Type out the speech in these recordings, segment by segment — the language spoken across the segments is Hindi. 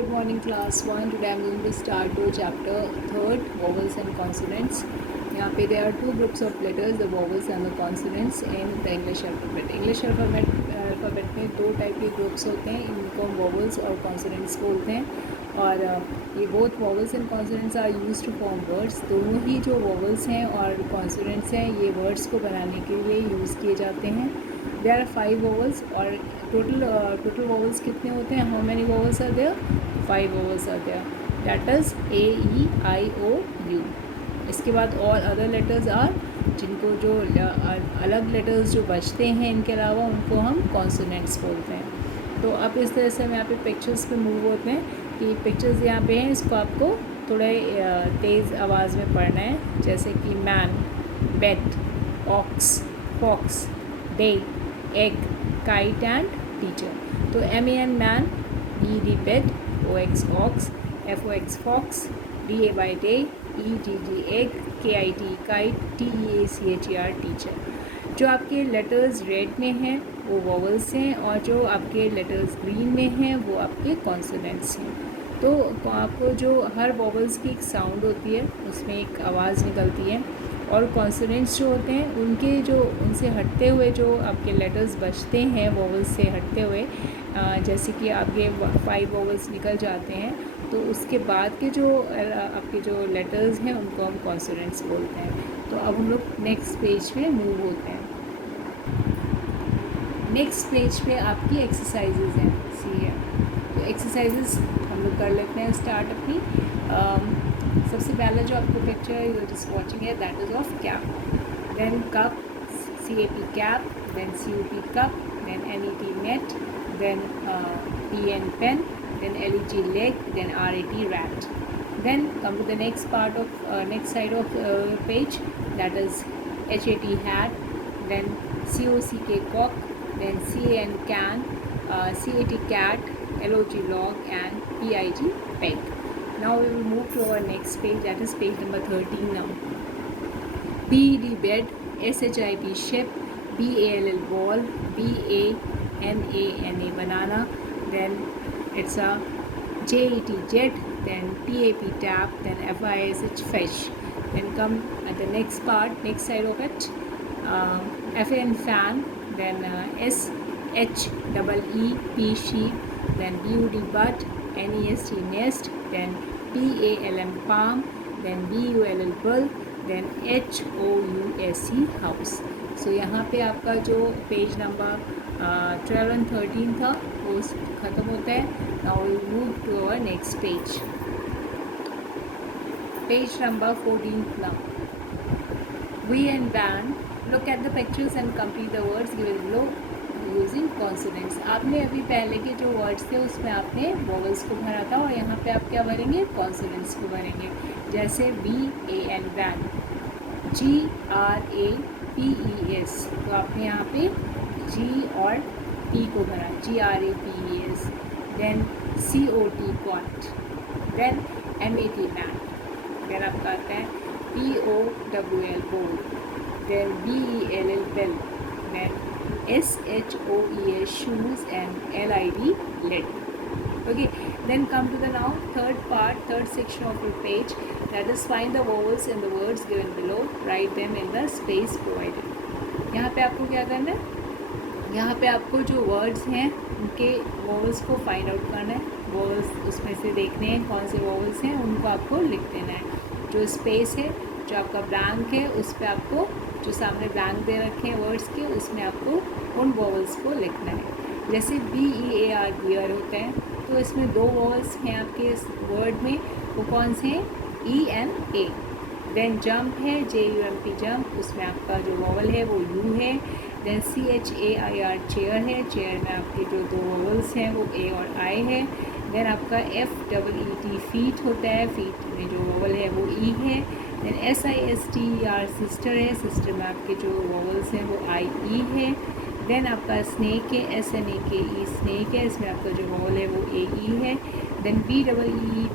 Good morning, class 1. Today I am going to start to chapter 3rd, vowels and consonants. यहाँ पे there are two groups of letters, the vowels and the consonants in the English alphabet. English alphabet में दो टाइप के ग्रुप्स होते हैं, इनको हम vowels और consonants बोलते हैं. और ये both vowels and consonants are used to form words. दोनों ही जो vowels हैं और consonants हैं ये words को बनाने के लिए यूज़ किए जाते हैं. There are 5 vowels और total vowels कितने होते हैं? How many vowels are there? 5 vowels are there. That is A, E, I, O, U. इसके बाद और अदर लेटर्स आर, जिनको जो अलग लेटर्स जो बचते हैं इनके अलावा उनको हम कॉन्सोनेंट्स बोलते हैं. तो अब इस तरह से हम यहाँ पे पिक्चर्स पे मूव होते हैं कि पिक्चर्स यहाँ पे हैं, इसको आपको थोड़ा तेज़ आवाज़ में पढ़ना है. जैसे कि man, bed, ox, fox, day, egg, kite and teacher. तो man man, bed bed, ox ox, fox fox, day day, egg egg, kit kite, teacher teacher. जो आपके लेटर्स रेड में हैं वो वॉवल्स हैं और जो आपके लेटर्स ग्रीन में हैं वो आपके कॉन्सोनेंट्स हैं. तो आपको जो हर वॉवल्स की एक साउंड होती है उसमें एक आवाज़ निकलती है और कॉन्सोनेंट्स जो होते हैं उनके जो उनसे हटते हुए जो आपके लेटर्स बचते हैं वॉवल्स से हटते हुए, जैसे कि आपके 5 वॉवल्स निकल जाते हैं तो उसके बाद के जो आपके जो लेटर्स हैं उनको हम कॉन्सोनेंट्स बोलते हैं. तो अब हम लोग नेक्स्ट पेज पे मूव होते हैं. नेक्स्ट पेज पे आपकी एक्सरसाइजेज हैं. सी है तो एक्सरसाइजेज हम लोग कर लेते हैं स्टार्ट अपनी. सबसे पहला जो आपको पिक्चर यू जस्ट वाचिंग है that is of cap. Then cup, CAP cap, then CUP cup, then NET net, then PN pen, then LEG leg, then RAT rat. Then come to the next part of next side of page, that is HAT hat, then COCK cock, then CAN can, CAT cat, LOG log and PIG peg. Now we will move to our next page, that is page number 13 now. BED bed, SHIP ship, BALL ball, BANANA banana, then it's a JET jet, then TAP tap, then FISH fish. Then come at the next part, next side of it, FAN fan, then SHEEP sheep, then BUD butt, NEST nest, then PALM palm, then BULL bull, then HOUSE house. So यहाँ पे आपका जो पेज नंबर 12 and 13 था वो ख़त्म होता है. Now we move to our next page. Page number 14 now. We and Van look at the pictures and complete the words given below using consonants. आपने अभी पहले के जो वर्ड्स थे उसमें आपने वॉवल्स को भरा था और यहाँ पे आप क्या भरेंगे? कॉन्सोनेंट्स को भरेंगे. जैसे VAN वैन, GRAPES तो आपने यहाँ पे G और P को भरा, GRAPES. Then COT cot, then MAT mat, then आपका आता है POWL bowl, then BELL bell, then SHOES shoes and LID lid. Okay, then come to the now third part, third section of your page, that is find the vowels in the words given below, write them in the space provided. यहाँ पे आपको क्या करना है? यहाँ पे आपको जो वर्ड्स हैं उनके वॉवल्स को फाइंड आउट करना है. वॉवल्स उसमें से देखने हैं कौन से वॉवल्स हैं उनको आपको लिख देना है. जो स्पेस है, जो आपका ब्लैंक है, उस पर आपको जो सामने ब्लैंक दे रखे हैं वर्ड्स के उसमें आपको उन वॉवल्स को लिखना है. जैसे BEAR बियर होता है तो इसमें 2 वॉवल्स हैं आपके इस वर्ड में, वो कौन से हैं? ENA. देन जंप है, JUMP जंप, उसमें आपका जो वॉवल है वो U है. देन CHAIR चेयर है, चेयर में आपके जो 2 वॉवल्स हैं वो A और I है. देन आपका FEET फीट होता है, फीट में जो वॉवल है वो E है. देन SISTER सिस्टर है, सिस्टर में आपके जो वॉवल्स हैं वो IE है. देन आपका स्नेक है, SNAKE स्नेक है, इसमें आपका जो वॉवल है वो AE है. देन BEE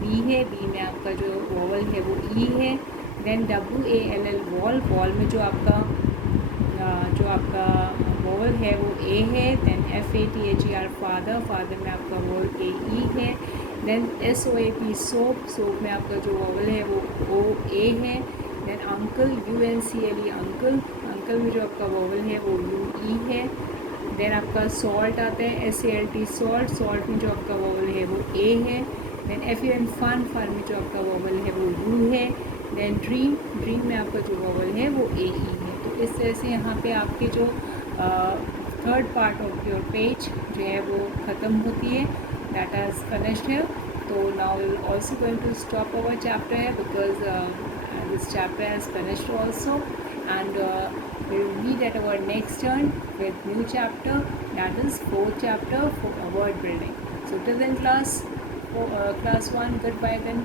बी है, बी में आपका जो वॉवल है वो E है. देन WALL वॉल, वॉल में जो आपका वॉवल है वो A है. देन FATHER फादर, फादर में आपका वॉल AE है. देन SOAP सोप, सोप में आपका जो वॉवल है वो OA है। Then uncle, UNCLE uncle, uncle में जो आपका वॉवल है वो UE है। देन आपका सॉल्ट आता है SALT सॉल्ट, सॉल्ट में जो आपका वॉवल है वो A है। देन FUN फन, फन में जो आपका वॉवल है वो U है। देन ड्रीम, ड्रीम में आपका जो वॉवल है वो AE है। तो इस तरह से यहाँ पे आपके जो third part of your page जो है वो ख़त्म होती है। दैट हैज़ फिनिश्ड है। तो now we will also going to stop our chapter है because this chapter has finished also, and we will meet at our next turn with new chapter, that is fourth chapter for word building. So till then class 1, goodbye then.